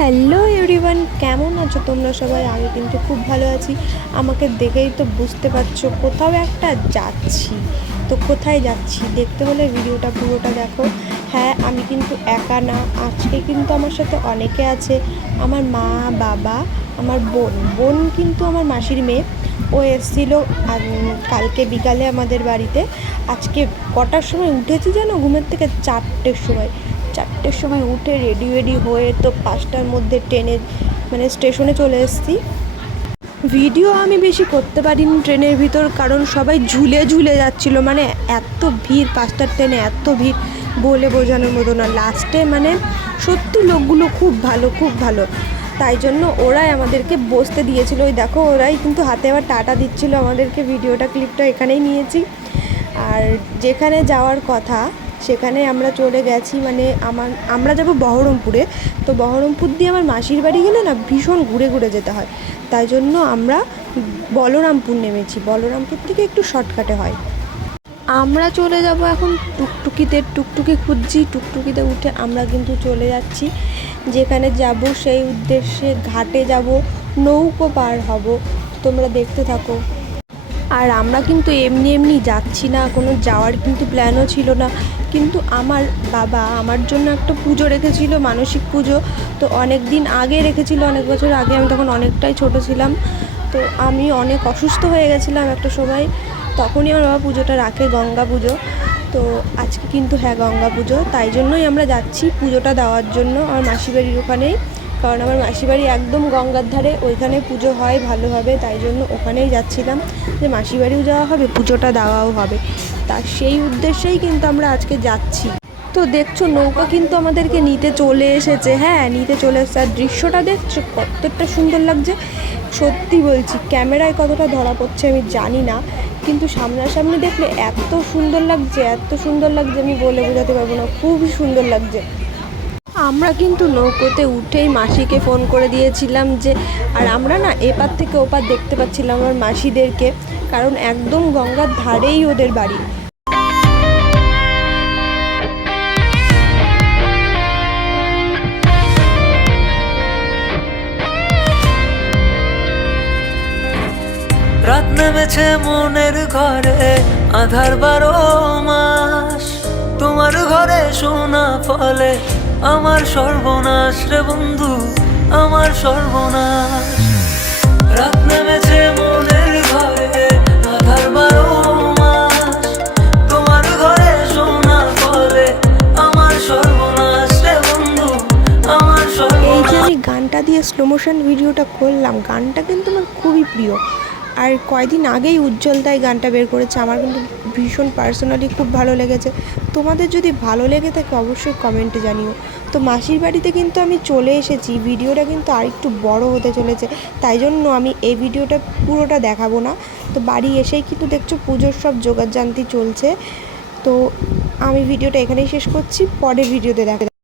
Hello everyone, কেমন আছো তোমরা সবাই? আমি কিন্তু খুব ভালো আছি। আমাকে দেখেই তো বুঝতে পারছো কোথাও একটা যাচ্ছি। তো কোথায় যাচ্ছি দেখতে হলে ভিডিওটা পুরোটা দেখো। হ্যাঁ, আমি কিন্তু একা না, আজকে কিন্তু আমার সাথে অনেকে আছে। আমার মা, বাবা, আমার বোন কিন্তু আমার মাসির মেয়ে। ও এসেছিল কালকে বিকালে আমাদের বাড়িতে। আজকে কটার সময় উঠেছি জানো? ঘুমের থেকে 4টের সময় উঠে রেডি হয়ে তো 5টার মধ্যে ট্রেনে স্টেশনে চলে এসেছি। ভিডিও আমি বেশি করতে পারিনি ট্রেনের ভিতর, কারণ সবাই ঝুলে যাচ্ছিলো। এত ভিড়, 5টার ট্রেনে এত ভিড় বলে বোঝানোর মতো না। লাস্টে সত্যি লোকগুলো খুব ভালো, তাই জন্য ওরাই আমাদেরকে বসতে দিয়েছিল। ওই দেখো, ওরাই কিন্তু হাতে আবার টাটা দিচ্ছিলো আমাদেরকে। ক্লিপটা এখানেই নিয়েছি। আর যেখানে যাওয়ার কথা সেখানে আমরা চলে গেছি। আমরা যাব বহরমপুরে। তো বহরমপুর দিয়ে আমার মাসির বাড়ি গেলে না ভীষণ ঘুরে যেতে হয়, তাই জন্য আমরা বলরামপুর নেমেছি। বলরামপুর থেকে একটু শর্টকাটে হয়। আমরা চলে যাব এখন টুকটুকি খুঁজছি। টুকটুকিতে উঠে আমরা কিন্তু চলে যাচ্ছি যেখানে যাব, সেই উদ্দেশ্যে। ঘাটে যাব, নৌকো পার হব। তোমরা দেখতে থাকো। আর আমরা কিন্তু এমনি যাচ্ছি না, কোনো যাওয়ার কিন্তু প্ল্যানও ছিল না। কিন্তু আমার বাবা আমার জন্য একটা পুজো রেখেছিল, মানসিক পুজো। তো অনেক দিন আগে রেখেছিল, অনেক বছর আগে। আমি তখন অনেকটাই ছোট ছিলাম। তো আমি অনেক অসুস্থ হয়ে গেছিলাম একটা সময়। তখনই আমার বাবা পুজোটা রাখে, গঙ্গা পুজো। তো আজকে কিন্তু গঙ্গা পুজো, তাই জন্যই আমরা যাচ্ছি পুজোটা দেওয়ার জন্য আমার মাসির বাড়ির ওখানেই। কারণ আমার মাসির বাড়ি একদম গঙ্গার ধারে, ওইখানে পুজো হয় ভালোভাবে, তাই জন্য ওখানেই যাচ্ছিলাম যে মাসির বাড়িও যাওয়া হবে, পুজোটা দেওয়াও হবে। তা সেই উদ্দেশ্যেই কিন্তু আমরা আজকে যাচ্ছি। তো দেখছো, নৌকা কিন্তু আমাদেরকে নিতে চলে এসেছে। নিতে চলে এসেছে। আর দৃশ্যটা দেখছো কতটা সুন্দর লাগছে। সত্যি বলছি, ক্যামেরায় কতটা ধরা পড়ছে আমি জানি না, কিন্তু সামনাসামনি দেখলে এত সুন্দর লাগছে আমি বলে বোঝাতে পারবো না। খুবই সুন্দর লাগছে। আমরা কিন্তু নৌকোতে উঠেই মাসিকে ফোন করে দিয়েছিলাম যে, আর আমরা না এপার থেকে ওপার দেখতে পাচ্ছিলাম আমার মাসিদেরকে, কারণ একদম গঙ্গার ধারেই ওদের বাড়ি। রাত নেমেছে মনের ঘরে, আধার 12 মাস। তোমার ঘরে শোনা ফলে আমার সর্বনাশ রে বন্ধু, আমার সর্বনাশ। রাত নেমেছে মনের ঘরে, আধার 12 মাস। তোমার ঘরে শোনা ফলে আমার সর্বনাশ রে বন্ধু, আমার সর্বনাশ। এই যে আমি গানটা দিয়ে স্লো মোশন ভিডিওটা করলাম, গানটা কিন্তু আমার খুবই প্রিয়। আর কয়েকদিন আগেই উজ্জ্বল দাই গানটা বের করেছে, আমার কিন্তু ভীষণ পার্সোনালি খুব ভালো লেগেছে। তোমাদের যদি ভালো লেগে থাকে অবশ্যই কমেন্টে জানিও। তো মাসির বাড়িতে কিন্তু আমি চলে এসেছি। ভিডিওটা কিন্তু আরেকটু বড় হতে চলেছে, তাই জন্য আমি এই ভিডিওটা পুরোটা দেখাবো না। তো বাড়ি এসেই কিন্তু দেখছো পুজোর সব জোগাড় জান্তি চলছে। তো আমি ভিডিওটা এখানেই শেষ করছি, পরের ভিডিওতে দেখা